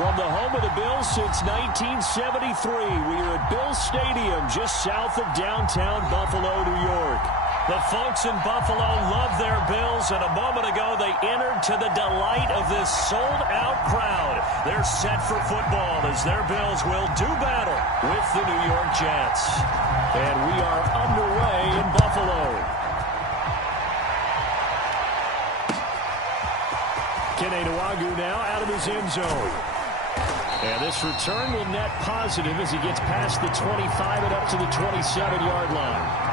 From the home of the Bills since 1973, we are at Bills Stadium just south of downtown Buffalo, New York. The folks in Buffalo love their Bills, and a moment ago they entered to the delight of this sold-out crowd. They're set for football as their Bills will do battle with the New York Jets. And we are underway in Buffalo. Kene Nwangwu now out of his end zone. And this return will net positive as he gets past the 25 and up to the 27-yard line.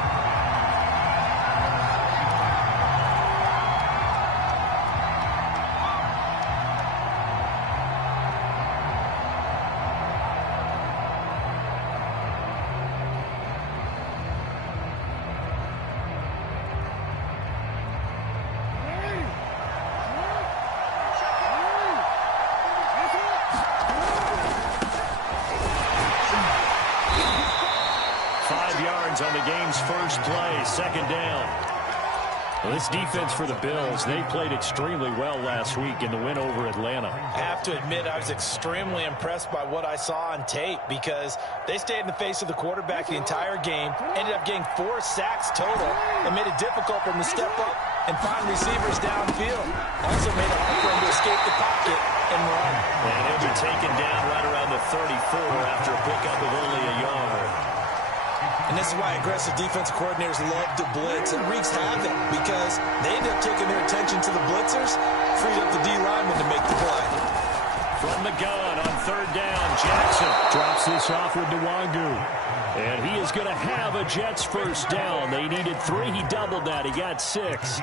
On the game's first play, second down. Well, this defense for the Bills, they played extremely well last week in the win over Atlanta. I have to admit, I was extremely impressed by what I saw on tape because they stayed in the face of the quarterback the entire game, ended up getting 4 sacks total, and made it difficult for them to step up and find receivers downfield. Also made it hard for them to escape the pocket and run. And he'll be taken down right around the 34 after a pickup of only a yard. And this is why aggressive defensive coordinators love to blitz. It wreaks havoc because they end up taking their attention to the blitzers, freed up the D lineman to make the play. From the gun on third down, Jackson drops this off with Nwangwu. And he is going to have a Jets first down. They needed 3. He doubled that. He got 6.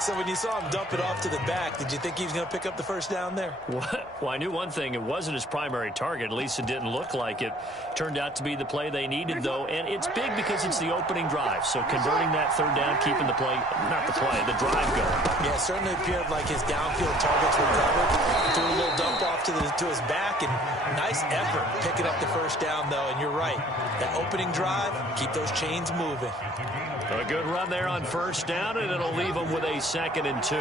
So when you saw him dump it off to the back, did you think he was going to pick up the first down there? Well, I knew one thing. It wasn't his primary target. At least it didn't look like it. Turned out to be the play they needed, though. And it's big because it's the opening drive. So converting that third down, keeping the play, not the play, the drive going. Yeah, it certainly appeared like his downfield targets were covered. Threw a little dump off to his back, and nice effort picking up the first down, though. And you're right. That opening drive, keep those chains moving. A good run there on first down, and it'll leave them with a 2nd and 2.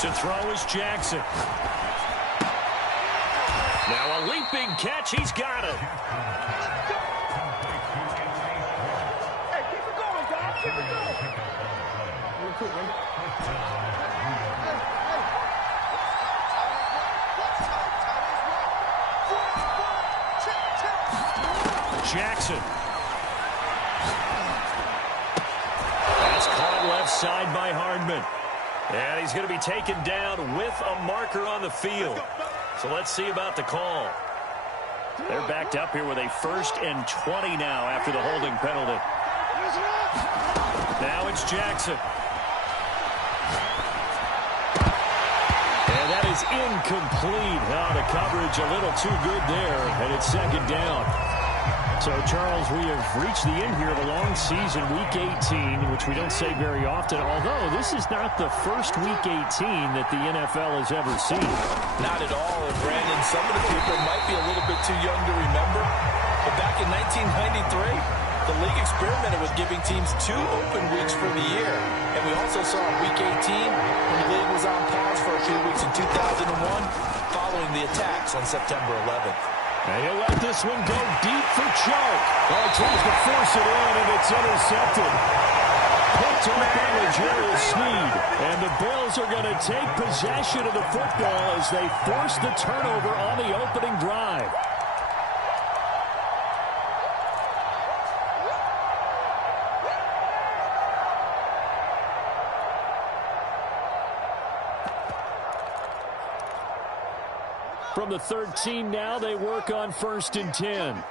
To throw is Jackson. Now a leaping catch. He's got it. Hey, keep it going, dog. Keep it going. Jackson. That's caught left side by Hardman. And he's going to be taken down with a marker on the field. So let's see about the call. They're backed up here with a 1st and 20 now after the holding penalty. Now it's Jackson. And that is incomplete. Oh, the coverage a little too good there. And it's 2nd down. So, Charles, we have reached the end here of a long season, Week 18, which we don't say very often, although this is not the first Week 18 that the NFL has ever seen. Not at all, and Brandon, some of the people might be a little bit too young to remember, but back in 1993, the league experimented with giving teams 2 open weeks for the year, and we also saw in Week 18 when the league was on pause for a few weeks in 2001 following the attacks on September 11th. And he'll let this one go deep for Chark. Oh, he tries to force it in, and it's intercepted. Picked up by L'Jarius Sneed. And the Bills are going to take possession of the football as they force the turnover on the opening drive. From the 13 now, they work on 1st and 10.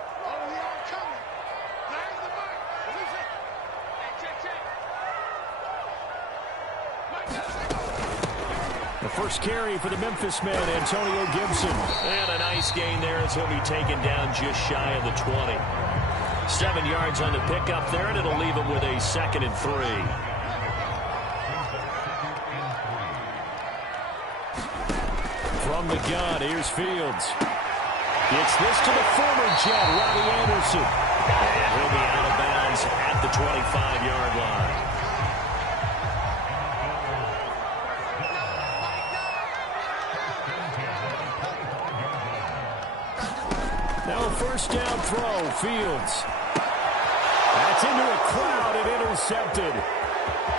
The first carry for the Memphis man, Antonio Gibson. And a nice gain there as he'll be taken down just shy of the 20. 7 yards on the pickup there, and it'll leave him with a 2nd and 3. From the gun, here's Fields. Gets this to the former Jet, Robbie Anderson. And he'll be out of bounds at the 25-yard line. first down throw, Fields. That's into a crowd and intercepted.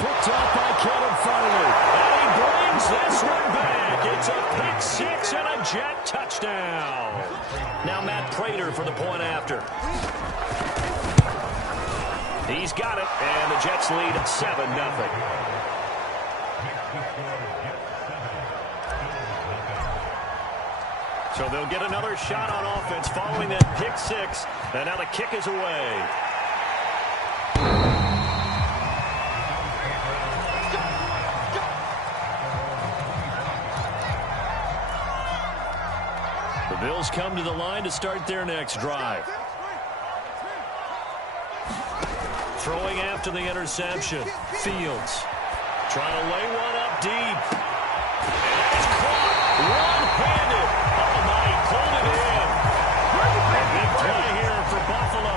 Picked up by Kevin Farley. And he brings this one back. It's a pick six and a Jet touchdown. Now Matt Prater for the point after. He's got it, and the Jets lead 7-0. So they'll get another shot on offense following that pick six. And now the kick is away. The Bills come to the line to start their next drive. Throwing after the interception. Fields trying to lay one up deep. And it's caught one-handed. Oh, my, he pulled it in. A big play here for Buffalo.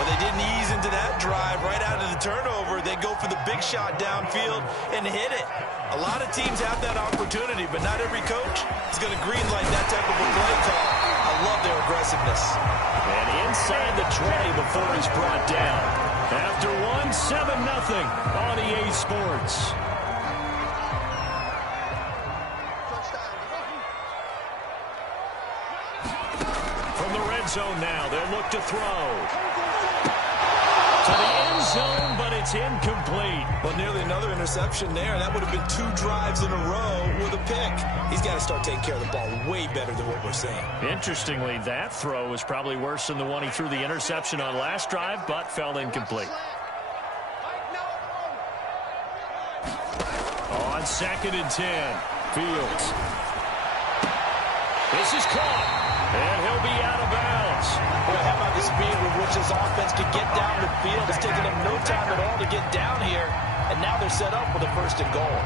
But they didn't ease into that drive right out of the turnover. They go for the big shot downfield and hit it. A lot of teams have that opportunity, but not every coach is going to greenlight that type of a play call. I love their aggressiveness. And inside the 20 before he's brought down. After 7-0 on EA Sports. From the red zone now, they'll look to throw. To the end zone, but it's incomplete. Well, nearly another interception there. That would have been 2 drives in a row with a pick. He's got to start taking care of the ball way better than what we're seeing. Interestingly, that throw was probably worse than the one he threw the interception on last drive, but fell incomplete. On 2nd and 10, Fields. This is caught, and he'll be out of bounds. Boy, how about the speed with which this offense could get down the field? It's taken them no time at all to get down here, and now they're set up with a 1st and goal.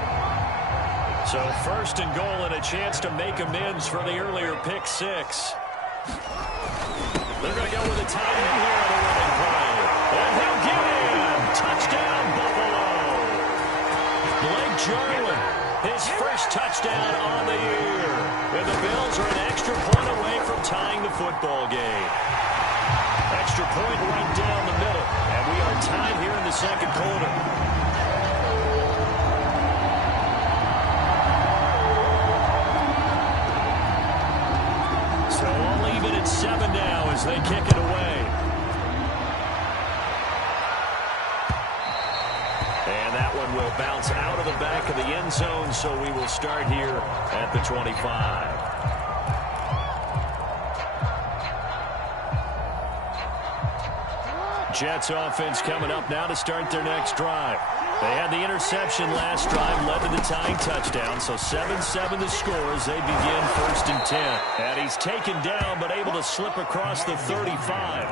So 1st and goal and a chance to make amends for the earlier pick six. They're going to go with a tight end here on the running play. And he'll get in. Touchdown, Buffalo. Blake Jarwin, his first touchdown on the year. And the Bills are an extra point away from tying the football game. Extra point right down the middle. And we are tied here in the 2nd quarter. So all even at 7 now as they kick it away. And that one will bounce out of the back of the end zone, so we will start here at the 25. Jets offense coming up now to start their next drive. They had the interception last drive, led to the tying touchdown, so 7-7 the score as they begin 1st and 10. And he's taken down, but able to slip across the 35.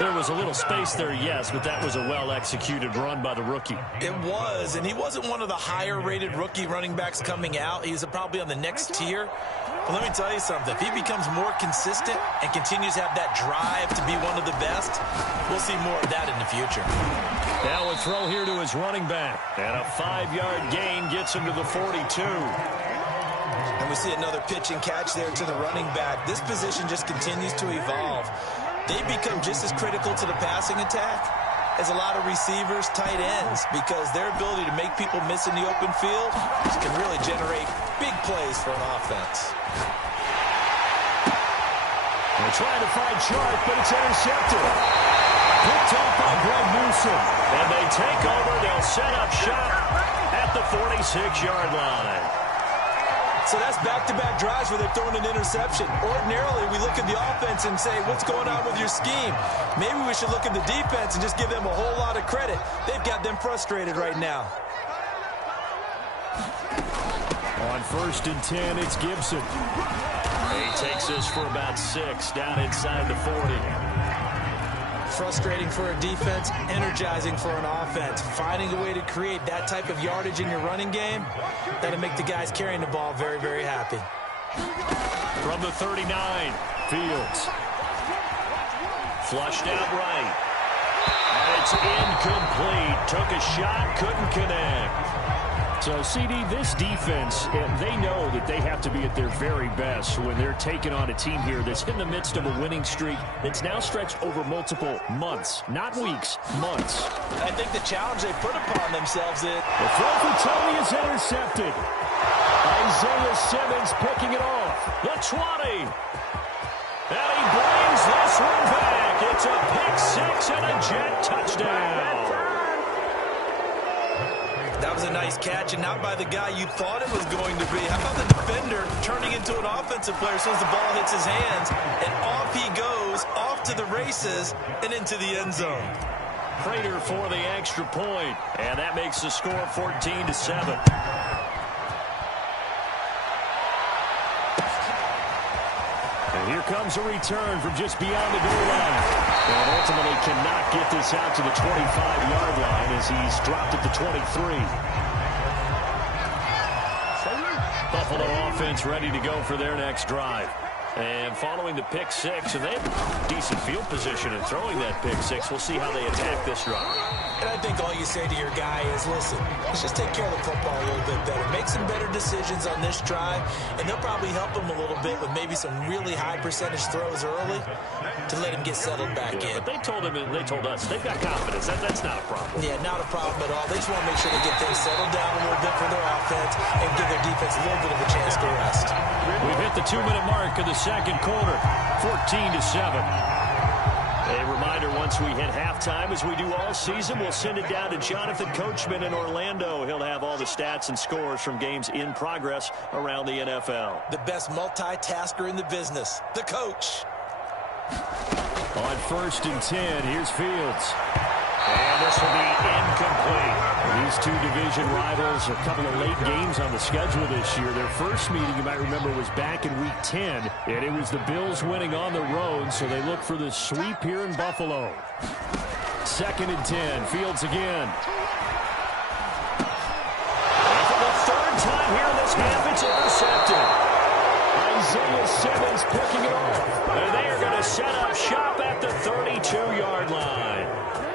There was a little space there, yes, but that was a well-executed run by the rookie. It was, and he wasn't one of the higher-rated rookie running backs coming out. He's probably on the next tier. But let me tell you something. If he becomes more consistent and continues to have that drive to be one of the best, we'll see more of that in the future. Now a throw here to his running back. And a 5-yard gain gets him to the 42. And we see another pitch and catch there to the running back. This position just continues to evolve. They become just as critical to the passing attack as a lot of receivers, tight ends, because their ability to make people miss in the open field can really generate big plays for an offense. They're trying to find Sharp, but it's intercepted. Picked up by Greg Newsom. And they take over. They'll set up shop at the 46-yard line. So that's back-to-back drives where they're throwing an interception. Ordinarily, we look at the offense and say, what's going on with your scheme? Maybe we should look at the defense and just give them a whole lot of credit. They've got them frustrated right now. On 1st and 10, it's Gibson. He takes this for about 6 down inside the 40. Frustrating for a defense, energizing for an offense. Finding a way to create that type of yardage in your running game, that'll make the guys carrying the ball very, very happy. From the 39, Fields. Flushed out right. And it's incomplete. Took a shot, couldn't connect. So, CD, this defense, they know that they have to be at their very best when they're taking on a team here that's in the midst of a winning streak that's now stretched over multiple months, not weeks, months. I think the challenge they put upon themselves is... The throw for Tony is intercepted. Isaiah Simmons picking it off. The 20. And he brings this one back. It's a pick six and a Jet touchdown. That was a nice catch, and not by the guy you thought it was going to be. How about the defender turning into an offensive player as soon as the ball hits his hands, and off he goes, off to the races, and into the end zone. Prater for the extra point, and that makes the score 14-7. And here comes a return from just beyond the goal line. And ultimately cannot get this out to the 25-yard line as he's dropped at the 23. Buffalo offense ready to go for their next drive. And following the pick six, and they have decent field position in throwing that pick six. We'll see how they attack this drive. And I think all you say to your guy is, listen, let's just take care of the football a little bit better. Make some better decisions on this drive, and they'll probably help him a little bit with maybe some really high percentage throws early to let him get settled back in. But they told us, they've got confidence. That's not a problem. Yeah, not a problem at all. They just want to make sure they get things settled down a little bit for their offense and give their defense a little bit of a chance to rest. We've hit the 2-minute mark of the second quarter, 14-7. A reminder, once we hit halftime, as we do all season, we'll send it down to Jonathan Coachman in Orlando. He'll have all the stats and scores from games in progress around the NFL. The best multitasker in the business, the coach. On 1st and 10, here's Fields. And this will be incomplete. These two division rivals, a couple of late games on the schedule this year. Their first meeting, you might remember, was back in Week 10, and it was the Bills winning on the road, so they look for the sweep here in Buffalo. 2nd and 10, Fields again. And for the third time here in this half, it's intercepted. Isaiah Simmons picking it off. And they are going to set up shop at the 32-yard line.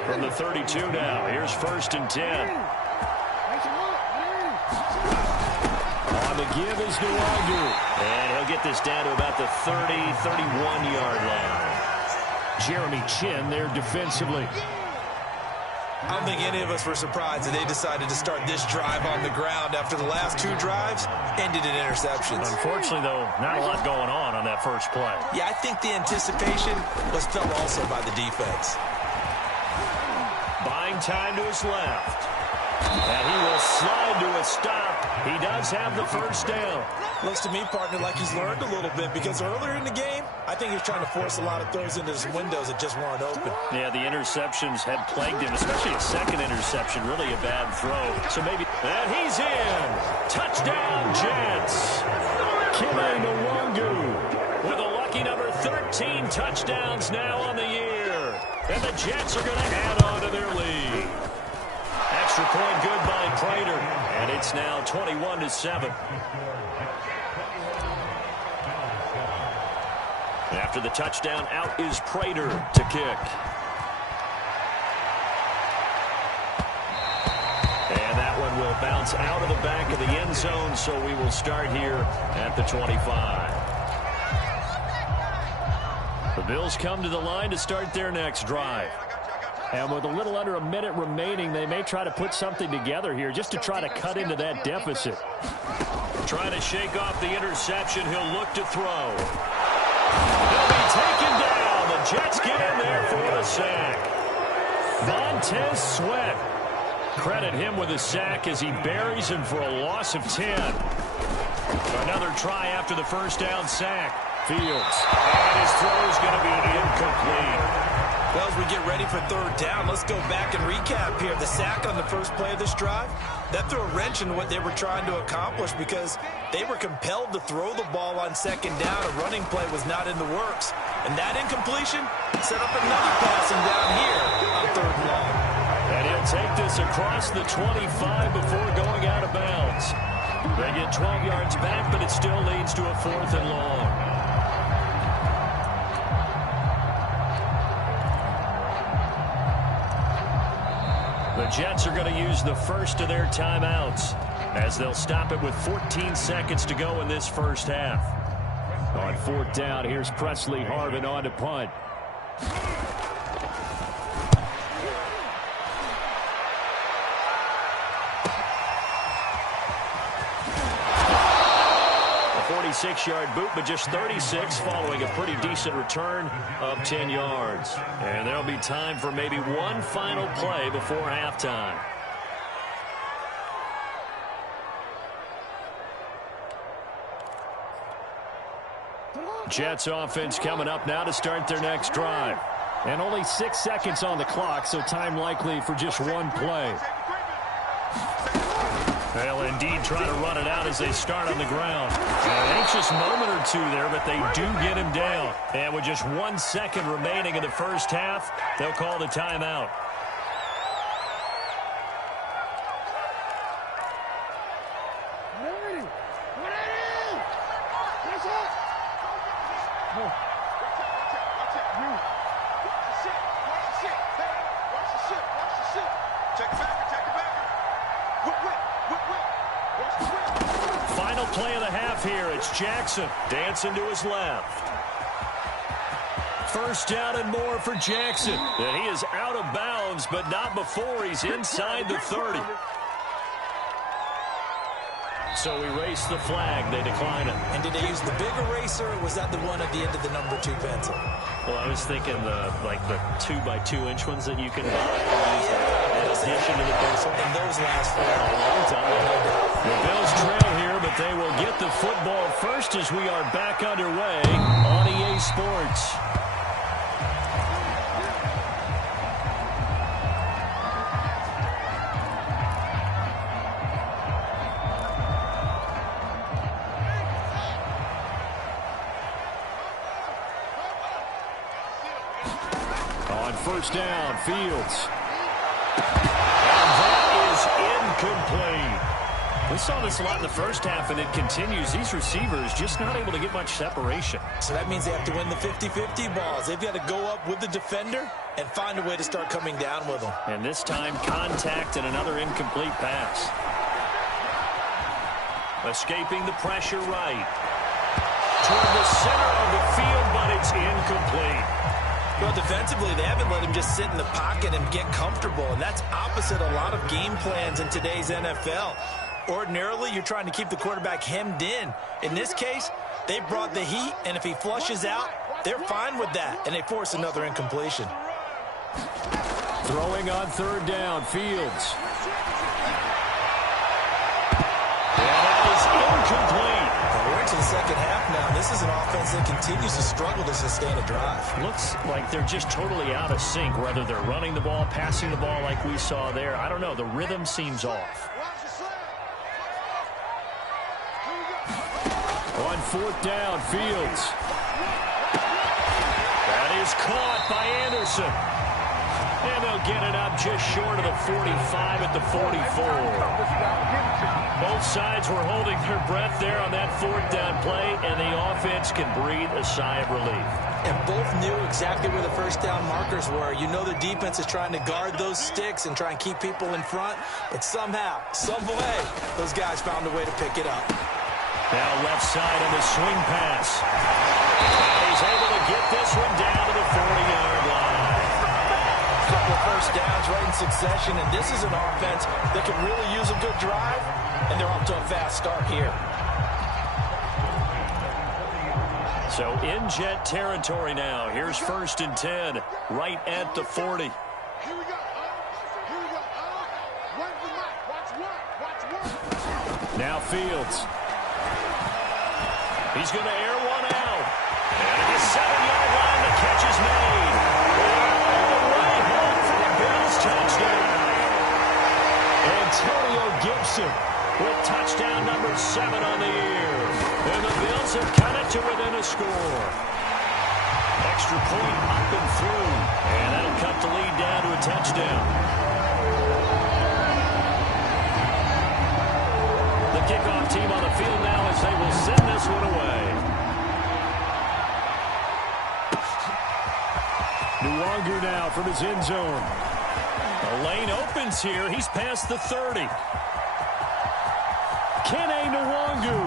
From the 32 now, here's 1st and 10. On the give is Nwangu. And he'll get this down to about the 30, 31-yard line. Jeremy Chin there defensively. I don't think any of us were surprised that they decided to start this drive on the ground after the last two drives ended in interceptions. Unfortunately, though, not a lot going on that first play. Yeah, I think the anticipation was felt also by the defense. Buying time to his left. And he will slide to a stop. He does have the first down. Looks to me, partner, like he's learned a little bit, because earlier in the game, I think he was trying to force a lot of throws into his windows that just weren't open. Yeah, the interceptions had plagued him, especially a second interception, really a bad throw. So maybe, and he's in. Touchdown, Jets. Kime Nwangu with a lucky number 13 touchdowns now on the year. And the Jets are going to add on to their lead. Extra point good by Prater, and it's now 21-7. After the touchdown, out is Prater to kick. And that one will bounce out of the back of the end zone, so we will start here at the 25. The Bills come to the line to start their next drive. And with a little under a minute remaining, they may try to put something together here just to try to cut into that deficit. Trying to shake off the interception. He'll look to throw. He'll be taken down. The Jets get in there for the sack. Montez Sweat. Credit him with a sack as he buries him for a loss of 10. Another try after the first down sack. Fields. And his throw is going to be incomplete. Well, as we get ready for third down, let's go back and recap here. The sack on the first play of this drive, that threw a wrench in what they were trying to accomplish because they were compelled to throw the ball on second down. A running play was not in the works. And that incompletion set up another passing down here on third and long. And he'll take this across the 25 before going out of bounds. They get 12 yards back, but it still leads to a 4th and long. The Jets are going to use the first of their timeouts. as they'll stop it with 14 seconds to go in this first half. On fourth down, here's Presley Harvin on to punt. A 46-yard boot, but just 36 following a pretty decent return of 10 yards. And there'll be time for maybe one final play before halftime. Jets offense coming up now to start their next drive. And only 6 seconds on the clock, so time likely for just one play. They'll indeed try to run it out as they start on the ground. An anxious moment or two there, but they do get him down. And with just 1 second remaining in the first half, they'll call the timeout. Final play of the half here. It's Jackson dancing to his left. First down and more for Jackson. And he is out of bounds, but not before he's inside the 30. So we race the flag. They decline it. And did they use the big eraser, or was that the one at the end of the number 2 pencil? Well, I was thinking the 2x2-inch ones that you can buy. In addition to the pencil. And those last for a long time, no doubt. The Bills trail here, but they will get the football first as we are back underway on EA Sports. On first down, Fields. And that is incomplete. We saw this a lot in the first half, and it continues. These receivers just not able to get much separation. So that means they have to win the 50-50 balls. They've got to go up with the defender and find a way to start coming down with them. And this time, contact and another incomplete pass. Escaping the pressure right. Toward the center of the field, but it's incomplete. Well, defensively, they haven't let him just sit in the pocket and get comfortable, and that's opposite a lot of game plans in today's NFL. Ordinarily, you're trying to keep the quarterback hemmed in. In this case, they brought the heat, and if he flushes out, they're fine with that, and they force another incompletion. Throwing on third down, Fields. And that is incomplete. We're into the second half now. This is an offense that continues to struggle to sustain a drive. Looks like they're just totally out of sync, whether they're running the ball, passing the ball like we saw there. I don't know. The rhythm seems off. On fourth down, Fields. That is caught by Anderson. And they'll get it up just short of the 45 at the 44. Both sides were holding their breath there on that fourth down play, and the offense can breathe a sigh of relief. And both knew exactly where the first down markers were. You know the defense is trying to guard those sticks and try and keep people in front, but somehow, some way, those guys found a way to pick it up. Now left side on the swing pass. He's able to get this one down to the 40-yard line. Couple of first downs right in succession, and this is an offense that could really use a good drive, and they're off to a fast start here. So in Jet territory now. Here's 1st and 10, right at the 40. Here we go. Here we go. Watch the mic. Watch one. Now Fields. He's going to air one out. And at the 7-yard line, the catch is made. All the way home for the Bills touchdown. Antonio Gibson with touchdown number 7 on the year. And the Bills have cut it to within a score. Extra point up and through. And that'll cut the lead down to a touchdown. The kickoff team on the field now as they will send this one away. Nwangu now from his end zone. The lane opens here. He's past the 30. Kene Nwangu.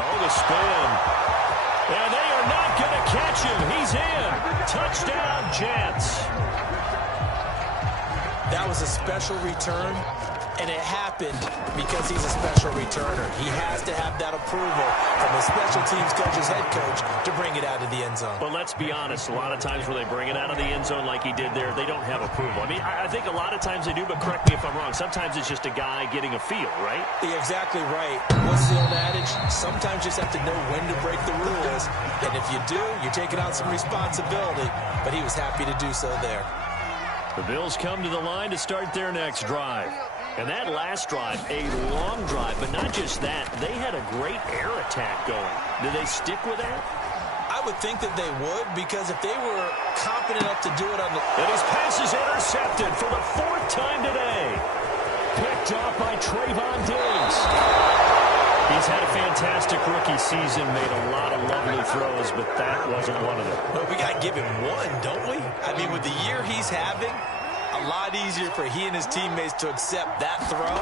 Oh, the spin. And they are not going to catch him. He's in. Touchdown, Jets. That was a special return, and it happened because he's a special returner. He has to have that approval from the special teams coach's head coach to bring it out of the end zone. But let's be honest, a lot of times when they bring it out of the end zone like he did there, they don't have approval. I mean, I think a lot of times they do, but correct me if I'm wrong. Sometimes it's just a guy getting a feel, right? You're exactly right. What's the old adage? Sometimes you just have to know when to break the rules, and if you do, you're taking on some responsibility, but he was happy to do so there. The Bills come to the line to start their next drive. And that last drive, a long drive, but not just that. They had a great air attack going. Do they stick with that? I would think that they would, because if they were confident enough to do it on the... And his pass is intercepted for the 4th time today. Picked off by Trayvon Diggs. He's had a fantastic rookie season, made a lot of lovely throws, but that wasn't one of them. Well, we got to give him one, don't we? I mean, with the year he's having, a lot easier for he and his teammates to accept that throw,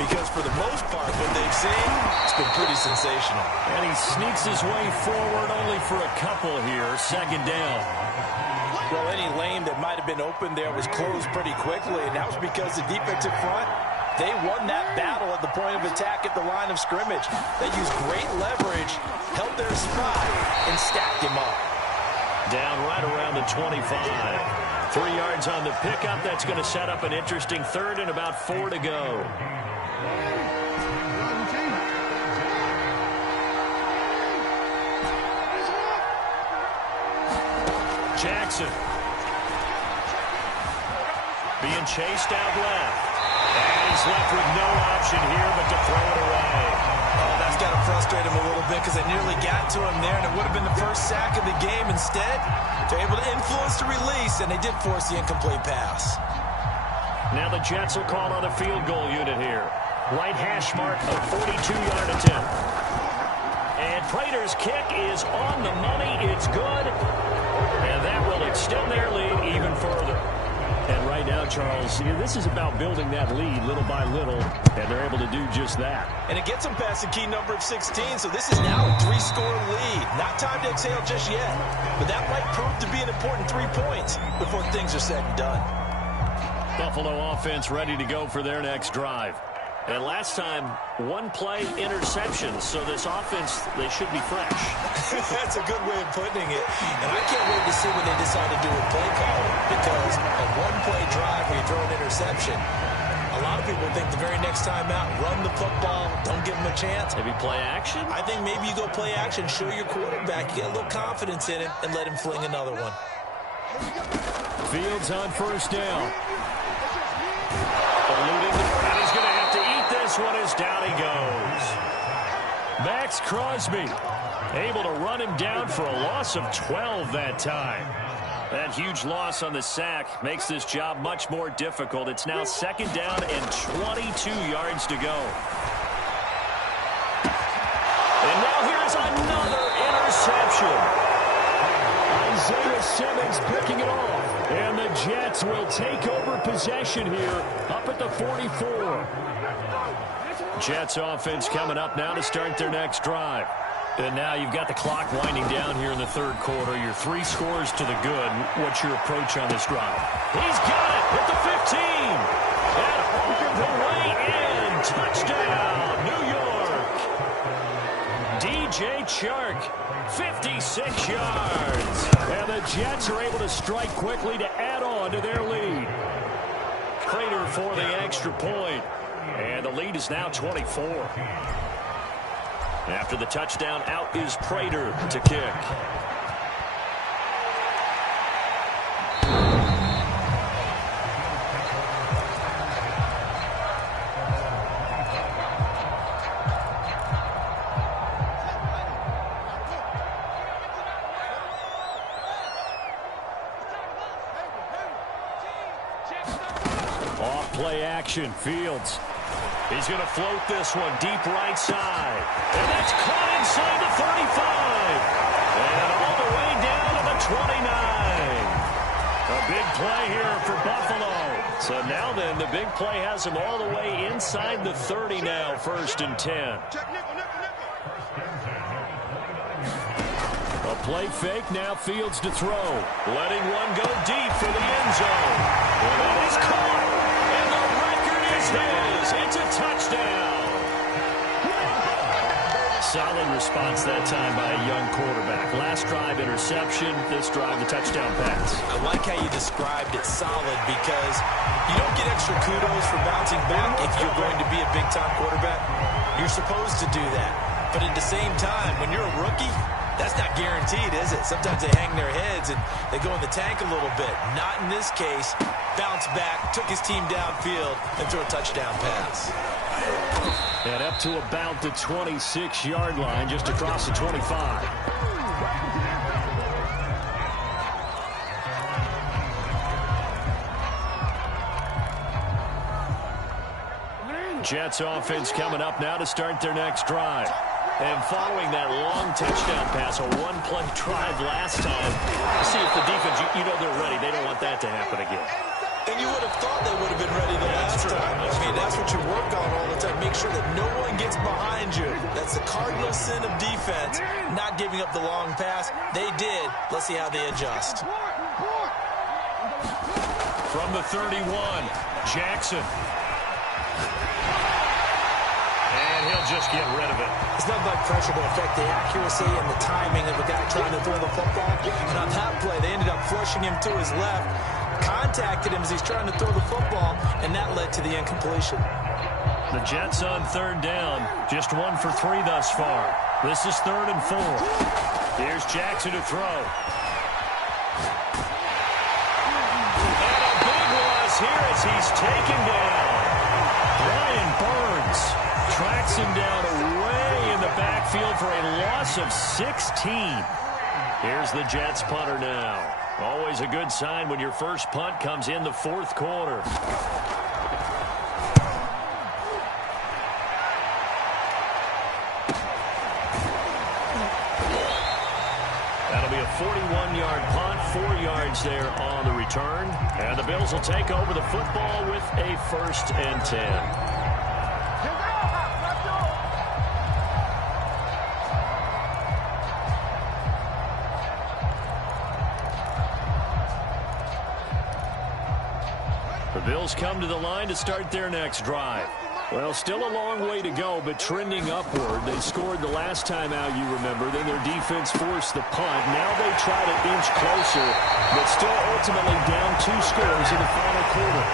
because for the most part, what they've seen, it's been pretty sensational. And he sneaks his way forward only for a couple here, 2nd down. Well, any lane that might have been open there was closed pretty quickly, and that was because the defensive front, they won that battle at the point of attack at the line of scrimmage. They used great leverage, held their spot, and stacked him up. Down right around the 25. 3 yards on the pickup. That's going to set up an interesting 3rd and about 4 to go. Jackson. Being chased out left. And he's left with no option here but to throw it away. Oh, that's got to frustrate him a little bit, because they nearly got to him there, and it would have been the first sack of the game. Instead, they're able to influence the release, and they did force the incomplete pass. Now the Jets will call on a field goal unit here. Right hash mark, a 42-yard attempt. And Prater's kick is on the money. It's good. And that will extend their lead even further. And right now, Charles, this is about building that lead little by little, and they're able to do just that. And it gets them past the key number of 16, so this is now a 3-score lead. Not time to exhale just yet, but that might prove to be an important 3 points before things are said and done. Buffalo offense ready to go for their next drive. And last time, 1-play interception, so this offense, they should be fresh. That's a good way of putting it. And I can't wait to see what they decide to do with play calling, because a 1-play drive where you throw an interception, a lot of people think the very next time out, run the football, don't give them a chance. Maybe play action? I think maybe you go play action, show your quarterback, you get a little confidence in him, and let him fling another one. Fields on 1st down. Eluding the threat. He's going to have to eat this one as down he goes. Max Crosby able to run him down for a loss of 12 that time. That huge loss on the sack makes this job much more difficult. It's now 2nd down and 22 yards to go. And now here's another interception. Isaiah Simmons picking it off. And the Jets will take over possession here up at the 44. Jets offense coming up now to start their next drive. And now you've got the clock winding down here in the 3rd quarter. Your 3 scores to the good. What's your approach on this drive? He's got it at the 15. And all the way in. Touchdown, New York. DJ Chark, 56 yards. And the Jets are able to strike quickly to add on to their lead. Prater for the extra point. And the lead is now 24. After the touchdown, out is Prater to kick. Off play action, Fields. He's going to float this one deep right side. And that's caught inside the 35. And all the way down to the 29. A big play here for Buffalo. So now then, the big play has him all the way inside the 30 now, 1st and 10. A play fake, now Fields to throw. Letting one go deep for the end zone. And that is caught. And the record is his. It's a touchdown. Solid response that time by a young quarterback. Last drive, interception. This drive, the touchdown pass. I like how you described it solid because you don't get extra kudos for bouncing back if you're going to be a big-time quarterback. You're supposed to do that. But at the same time, when you're a rookie, that's not guaranteed, is it? Sometimes they hang their heads and they go in the tank a little bit. Not in this case. Bounced back, took his team downfield, and threw a touchdown pass. And up to about the 26-yard line, just across the 25. Jets offense coming up now to start their next drive. And following that long touchdown pass, a one-play drive last time, see if the defense, you know they're ready. They don't want that to happen again. And you would have thought they would have been ready the last time. I mean, that's what you work on all the time. Make sure that no one gets behind you. That's the cardinal sin of defense, not giving up the long pass. They did. Let's see how they adjust. From the 31, Jackson. And he'll just get rid of it. It's not like pressure to affect the accuracy and the timing of a guy trying to throw the football. And on that play, they ended up flushing him to his left, contacted him as he's trying to throw the football, and that led to the incompletion. The Jets on 3rd down, just 1 for 3 thus far. This is 3rd and 4. Here's Jackson to throw. And a big loss here as he's taken down. Brian Burns tracks him down away in the backfield for a loss of 16. Here's the Jets punter now. Always a good sign when your first punt comes in the 4th quarter. That'll be a 41-yard punt, 4 yards there on the return. And the Bills will take over the football with a 1st and 10. The Bills come to the line to start their next drive. Well, still a long way to go, but trending upward. They scored the last time out, you remember. Then their defense forced the punt. Now they try to inch closer, but still ultimately down 2 scores in the final quarter.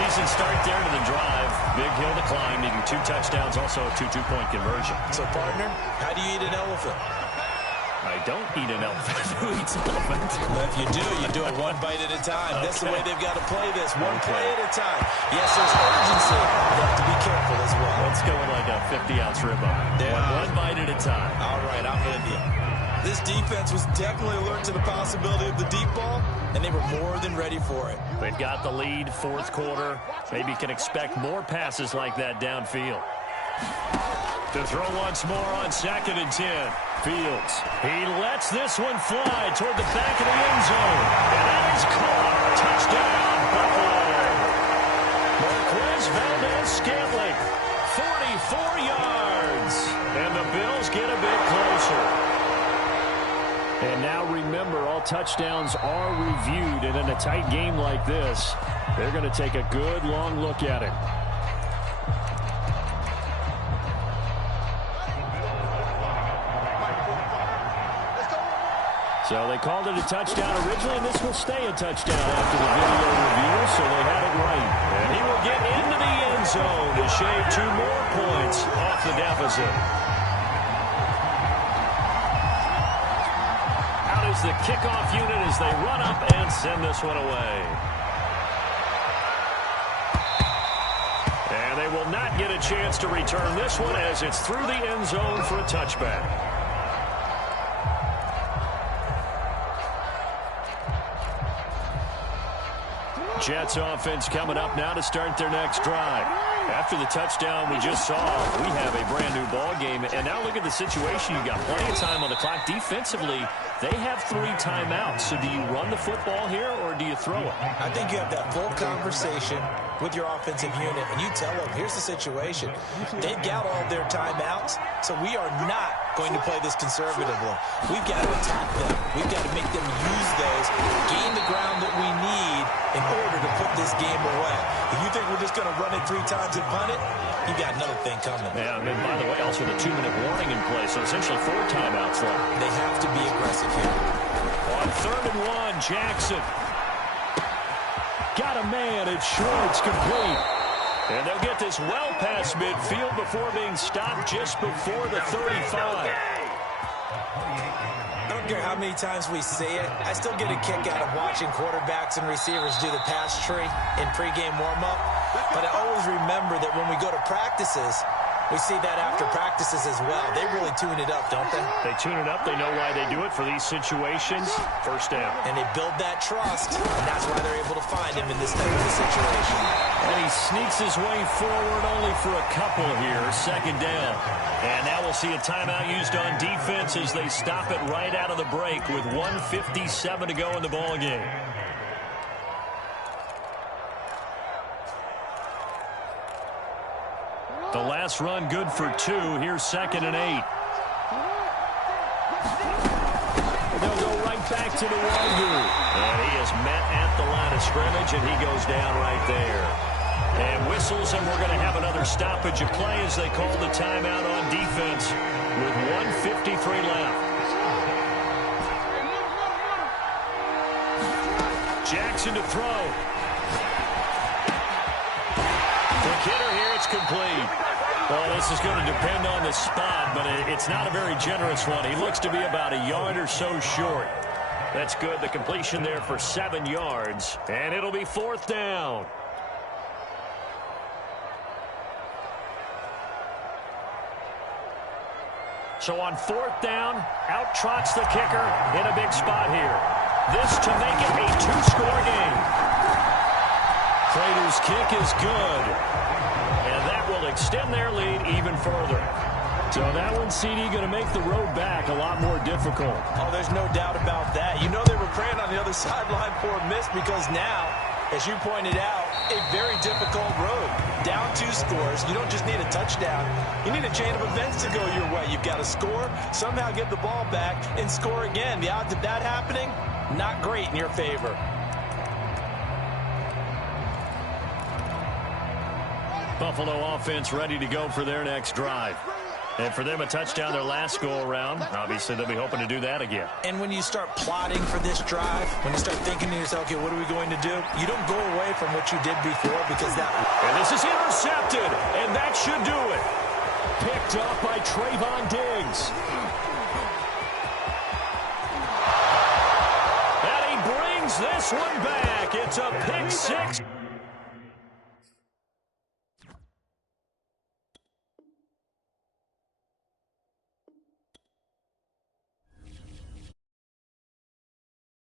Decent start there to the drive. Big hill to climb, needing 2 touchdowns, also a 2 two-point conversion. So, partner, how do you eat an elephant? I don't eat an elephant. Who eats an elephant? Well, if you do it 1 bite at a time. Okay. That's the way they've got to play this. One play at a time. Yes, there's urgency. You have to be careful as well. Let's go with like a 50-ounce ribeye. One bite at a time. All right, I'm with you. This defense was definitely alert to the possibility of the deep ball, and they were more than ready for it. They've got the lead, 4th quarter. Maybe can expect more passes like that downfield. To throw once more on 2nd and 10. Fields. He lets this one fly toward the back of the end zone. And that is caught. Touchdown, Buffalo. Marquez Valdez-Scantling, 44 yards. And the Bills get a bit closer. And now remember, all touchdowns are reviewed. And in a tight game like this, they're going to take a good long look at it. So they called it a touchdown originally, and this will stay a touchdown after the video review, so they had it right. And he will get into the end zone to shave 2 more points off the deficit. Out is the kickoff unit as they run up and send this one away. And they will not get a chance to return this one as it's through the end zone for a touchback. Jets offense coming up now to start their next drive. After the touchdown we just saw, we have a brand-new ball game. And now look at the situation. You've got plenty of time on the clock. Defensively, they have 3 timeouts. So do you run the football here or do you throw it? I think you have that full conversation with your offensive unit, and you tell them, here's the situation. They've got all their timeouts, so we are not going to play this conservatively. We've got to attack them. We've got to make them use those, gain the ground that we need in order to put this game away. If you think we're just going to run it 3 times and punt it, you got another thing coming. Yeah, and by the way, also the 2-minute warning in place, so essentially 4 timeouts left. They have to be aggressive here. On 3rd and 1, Jackson. Got a man, it's short, it's complete. And they'll get this well past midfield before being stopped just before the 35. I don't care how many times we see it, I still get a kick out of watching quarterbacks and receivers do the pass tree in pregame warm-up. But I always remember that when we go to practices, we see that after practices as well. They really tune it up, don't they? They tune it up. They know why they do it for these situations. First down. And they build that trust, and that's why they're able to find him in this type of a situation. And he sneaks his way forward only for a couple here. 2nd down. And now we'll see a timeout used on defense as they stop it right out of the break with 1:57 to go in the ball game. The last run good for 2. Here's 2nd and 8. They'll go right back to the Wazoo. And he is met at the line of scrimmage, and he goes down right there. And whistles, and we're going to have another stoppage of play as they call the timeout on defense with 1:53 left. Jackson to throw. The hitter here, it's complete. Well, this is going to depend on the spot, but it's not a very generous one. He looks to be about a yard or so short. That's good. The completion there for 7 yards, and it'll be 4th down. So on 4th down, out trots the kicker in a big spot here. This to make it a 2-score game. Prater's kick is good. And that will extend their lead even further. So that one, CD, going to make the road back a lot more difficult. Oh, there's no doubt about that. You know they were praying on the other sideline for a miss because now, as you pointed out, a very difficult road. Down 2 scores. You don't just need a touchdown. You need a chain of events to go your way. You've got to score, somehow get the ball back, and score again. The odds of that happening, not great in your favor. Buffalo offense ready to go for their next drive. And for them, a touchdown their last go-around. Obviously, they'll be hoping to do that again. And when you start plotting for this drive, when you start thinking to yourself, okay, what are we going to do? You don't go away from what you did before because that... And this is intercepted, and that should do it. Picked up by Trayvon Diggs. And he brings this one back. It's a pick 6.